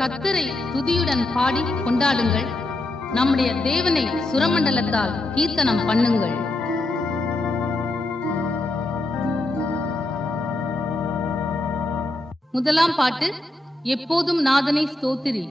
கர்த்தரை துதியுடன் பாடி கொண்டாடுங்கள். நம்முடைய தேவனை சுரமண்டலத்தால் கீர்த்தனம் பண்ணுங்கள். முதலாம் பாட்டு, எப்போதும் நாதனை ஸ்தோத்திரி.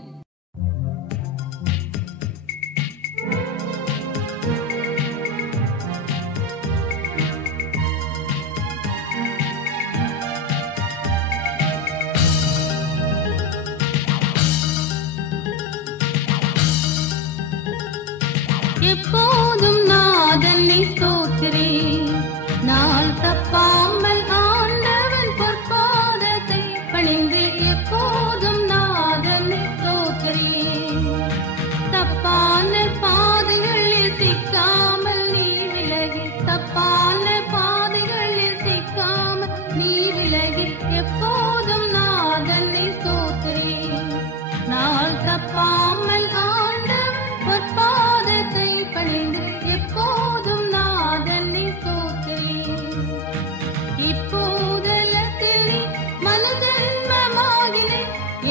எப்போதும் நாதனை ஸ்தோத்திரி, நாள் தப்பாமல் ஆண்டவன் பொற்பாதத்தை பணிந்து எப்போதும் நாதனை ஸ்தோத்திரி. தப்பான பாதைகளில் சிக்காமல் நீ விலகி, தப்பான பாதைகளில் சிக்காமல் நீ விலகி எப்போதும் நாதனை ஸ்தோத்திரி. நாள் தப்பாமல் ஆண்டவன் பொற்பாதத்தை பணிந்து எப்போதும் நாதனை ஸ்தோத்திரி. இப்போதலத்தில் நீ மனுஜன்மமாகினை,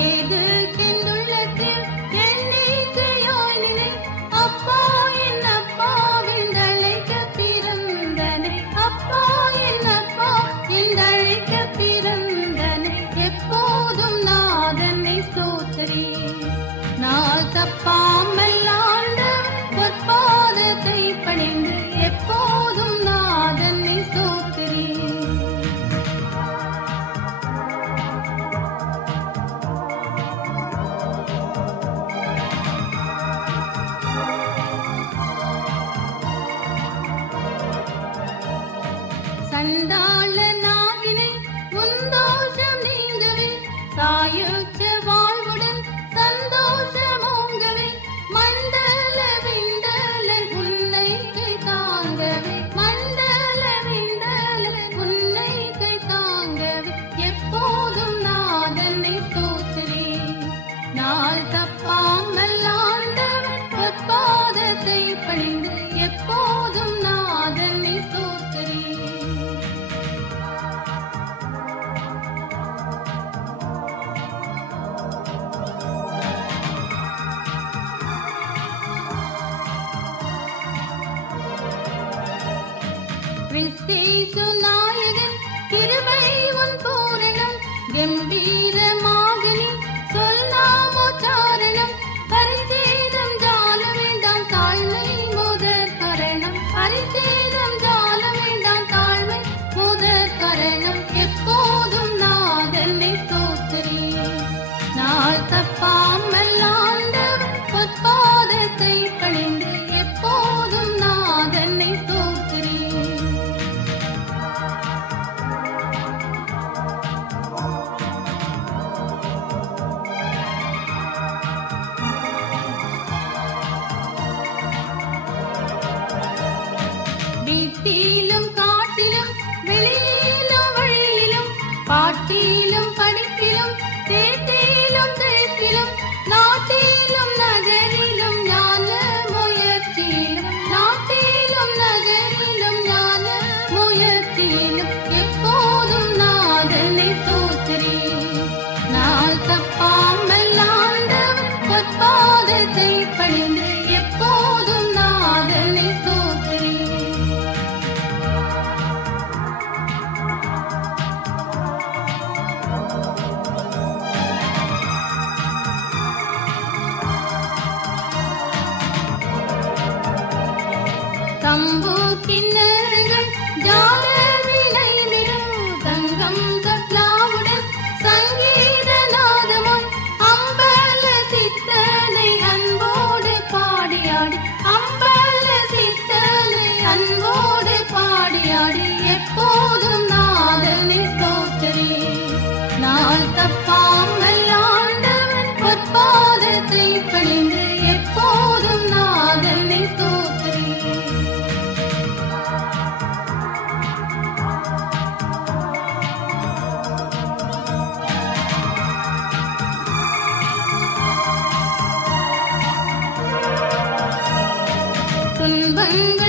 ஏதுக்கென்றுள்ளத்தில் எண்ணிக்கையாய் நினை. அப்பா என் அப்பாவென்றழைக்க பிறந்தனை, அப்பா என் அப்பா என்றழைக்க பிறந்தனை. எப்போதும் நாதனை ஸ்தோத்திரி. நாள் தப்பாமல் ஆண்டவன் பொற்பாதத்தை பணிந்து எப்போதும் நாதனை ஸ்தோத்திரி. சண்டாளனாகினை உந்தோஷம் நீங்கவே, சாயுச்ச வாழ்வுடன் சந்தோஷமோங்கவே. மண்டல விண்டலன் உன்னை கை தாங்கவே, மண்டல விண்டலன் உன்னை கை தாங்கவே. எப்போதும் நாதனை ஸ்தோத்திரி. நாள் தப்பாமல் ஆண்டவன் பொற்பாதத்தை பணிந்து எப்போதும் நாதனை ஸ்தோத்திரி. கிறிஸ்தேசு நாயகன் கிருபை உன் பூரணம், கம்பீரமாக நீ சொல்லாமோச்சாரணம். பரிச்சேதம் ஜால வேண்டாம் தாழ்மை முதற் கரணம், பரிச்சேதம் ஜால வேண்டாம் தாழ்மை முதற் கரணம். எப்போதும் நாதனை ஸ்தோத்திரி. நாள் தப்பாமல் ஆண்டவன் பொற்பாதத்தை பணிந்து எப்போதும் நாதனை ஸ்தோத்திரி. வீட்டிலும் காட்டிலும் வெளியிலும் வழியிலும், பாட்டிலும் படிப்பிலும் தேட்டிலும் தேட்டிலும், நாட்டிலும் நகரிலும் ஞான முயற்சியிலும், நாட்டிலும் நகரிலும் ஞான முயற்சியிலும் எப்போதும் நாதனை ஸ்தோத்திரி. நாள் தப்பாமல் ஆண்டவன் பொற்பாதத்தை பணிந்து எப்போதும் நாதனை ஸ்தோத்திரி. தம்பு கிண்ணறங்கள் ஜால வினை மிரும், தங்கம் தப்லாவுடன் சங்கீத நாதமும், அம்பல சித்தனை அன்போடு பாடியாடி, அம்பல சித்தனை அன்போடு பாடியாடி எப்போதும் நாதனை ஸ்தோத்திரி. நாள் தப்பாமல் ஆண்டவன் பொற்பாதத்தை பணிந்து எப்போதும் நாதனை ஸ்தோத்திரி. துன்பங்கள்